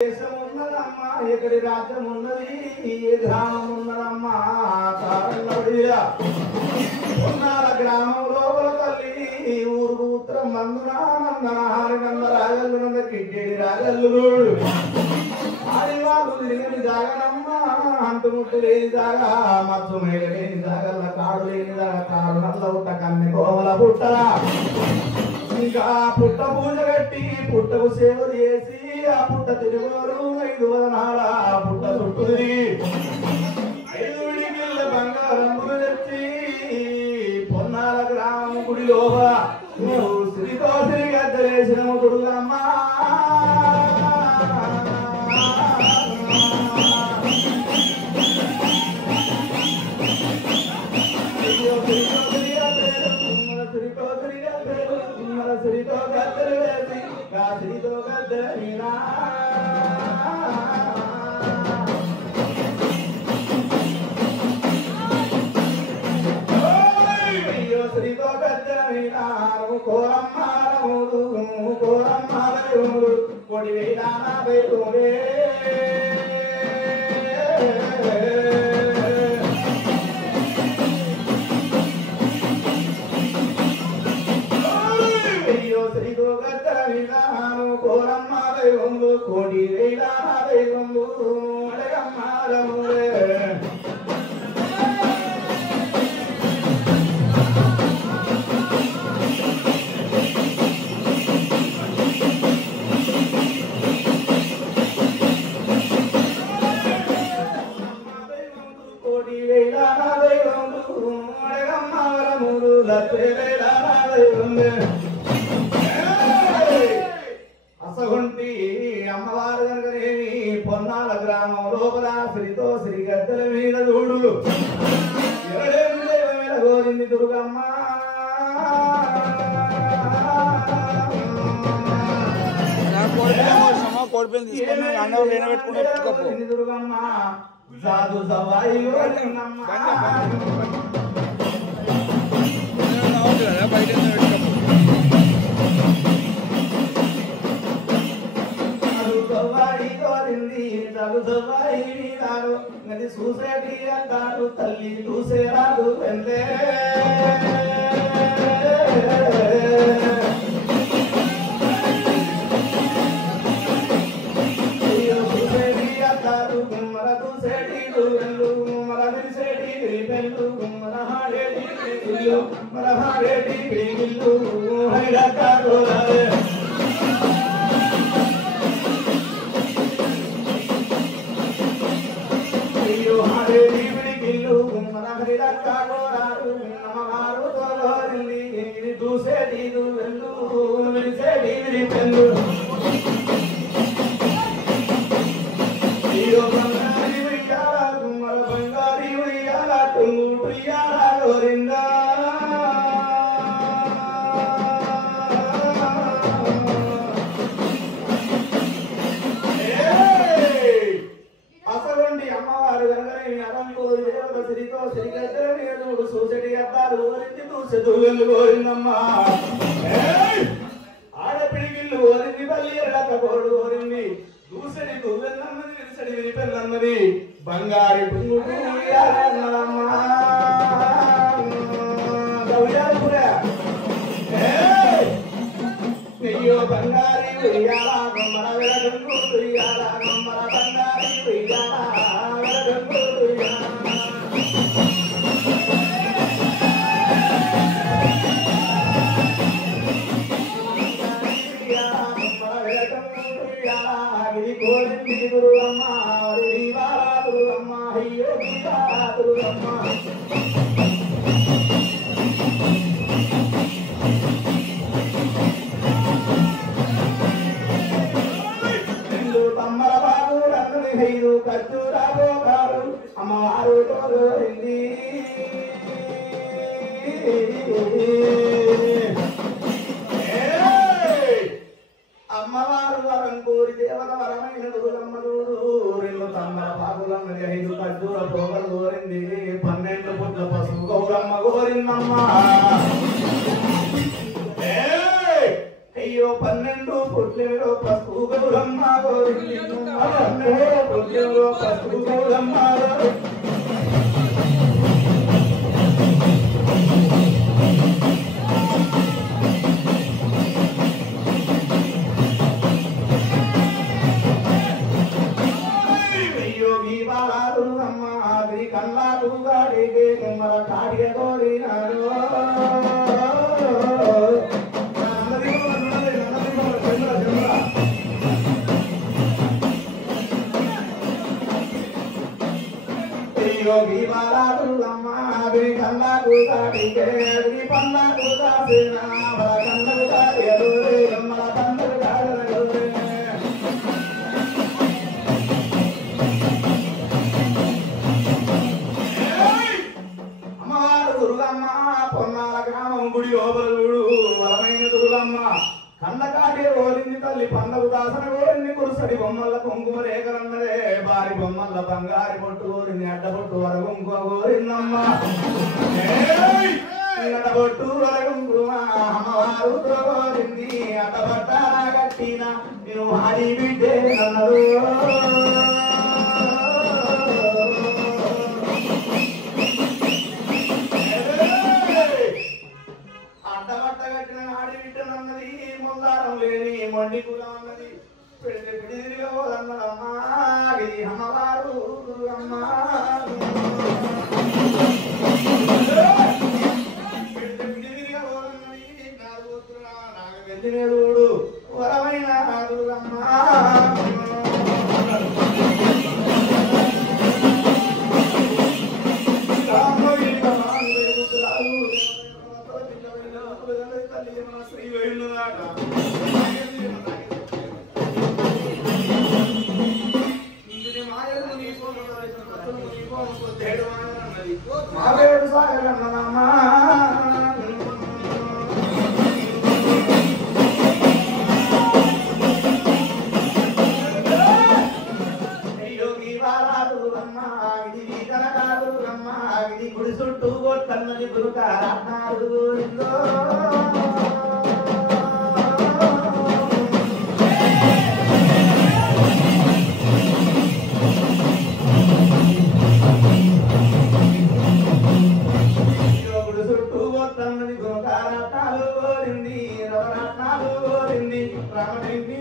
దేశమున్నదమ్మా ఎక్కడి రాజ్యం ఉన్నది ఏ గ్రామం ఉన్నదమ్మా కారణడియా ఉన్నాల గ్రామం లోపల తల్లి ఊరుకు ఉత్తరం మందునానందనహారి నంద రాగల్లు నంద కిట్టేడి రాగల్లు ఆడివాళ్ళు తిరిగని జాగనమ్మా అంటుముట్టు లేని జాగా మచ్చు మేడ లేని జాగల్ల కాడు లేని జాగా కాడు నల్ల ఉట్ట కన్నె కోమల పుట్టరా ఇంకా పుట్ట పూజ కట్టి పుట్టకు సేవ చేసి ఆ పుట్ట తిరుగురు 5 వదనాల ఆ పుట్ట చుట్టూ తిరిగి 5 విడిగిళ్ళ బంగారములు తెచ్చి పొన్నాల గ్రామం గుడిలోవ నువ్వు శ్రీతో తిరిగి అద్దలేసిన దుర్గమ్మా శ్రీతో గద్దలు వేసి శ్రీతో గద్దలినా శ్రీతో గద్దలినా కోరమ్మారములు కోరమ్మారములు కొడి వేదానా వేరువే కోడి వేలాదేవందు అడగమ్మారములే కోడి వేలాదేవందు అడగమ్మారములు లచ్చే వేలాదేవందు అసగుంటి అమ్మవారు కనుకనేమి పొన్నాల గ్రామం లోపల శ్రీతో శ్రీ గద్దెల మీద చూడు ఎవడేమి దైవం మీద కోరింది దుర్గమ్మ దుర్గమ్మ సాధు సవాయి చూసేటి అంటారు తల్లి చూసే రాదు వెంటే చూసేటి అంటారు గుమ్మల చూసేటి వెళ్ళు గుమ్మల విరిసేటి విరిపెళ్ళు గుమ్మల హాడేటి విరిగిల్లు మన హాడేటి విరిగిల్లు హైడకారు చూసేది వెళ్ళు విరిసేది విరిపెళ్ళు బంగారి ఉయ్యాల గుమ్మల బంగారి ఉయ్యాల టుంగుటు ఉయ్యాల గోరిందా అసలుండి అమ్మవారు కనుక అదంతో దేవత శ్రీతో శ్రీ గద్దెడు సూచడి అద్దాలు ఓరించి దూసె దువ్వెళ్ళు కోరిందమ్మా ఆడపిడిగిళ్ళు ఓరింది పల్లి ఎడక కోడు ఓరింది దూసెడి దువ్వెన్నమ్మది విరిసడి విరిపెల్లన్నది బంగారి టుంగుడు ఉయ్యాలమ్మా అయ్యో బంగారి ఉయ్యాల గుమ్మల వెలగంగు ఉయ్యాల గుమ్మల బంగారి ఉయ్యాల వెలగంగు ఉయ్యాల కోరింది దుర్గమ్మ దుర్గమ్మ అయ్యో దుర్గమ్మ తమ్మల బాబు రంగుని హైదు ఖర్జూరాబో గారు అమ్మవారు తోరింది అమ్మవారు వరం కోరి దేవత వరమైన దుర్గమ్మ చూడు 2 తమ్మల బాబులను 5 ఖర్జూర పోగలు కోరింది 12 పుట్ల పసుపు గౌరమ్మ కోరిందమ్మ అయ్యో 12 పుట్లలో పసుపు గౌరమ్మ గోరింది योगी बाला दुर्गम्मा बिनी कन्ना कुदा टिके बिनी पन्ना कुदा बिना बड़ा कन्ना कुदा येरुरे यम्मला कन्ना कुदा येरुरे अम्मार दुर्गम्मा పొన్నాల గ్రామం గుడి ఓబలుడు వలమైన దుర్గమ్మ కన్నకాటి ఓరింది తల్లి పండగ దాసన ఓరింది కురుసడి బొమ్మల కుంకుమ రేఖలన్నదే బారి బొమ్మల బంగారి పొట్టు ఓరింది అడ్డబొట్టు వరగుంకు ఓరిందమ్మ అడ్డబొట్టు వరగుంకుమ అమ్మవారు ఓరింది అడ్డబట్ట గట్టిన నేను హాడి బిడ్డే అన్నరు మొండి కులం అన్నది పెడితే పిడిదిరిగా పోదన్నదమ్మా ఇది అమ్మవారు అమ్మా పెడితే పిడిదిరిగా పోదన్నది నాలుగు నాకు వెందినేడు వరమైన అమ్మా శ్రీ వేణునాట మావేడు సాగరన్నమా యోగి బాలాదురమ్మ ఇది వీధనకాదురమ్మ ఇది గుడి చుట్టూ కొట్టన్నది గురుకారన్నారు రమణి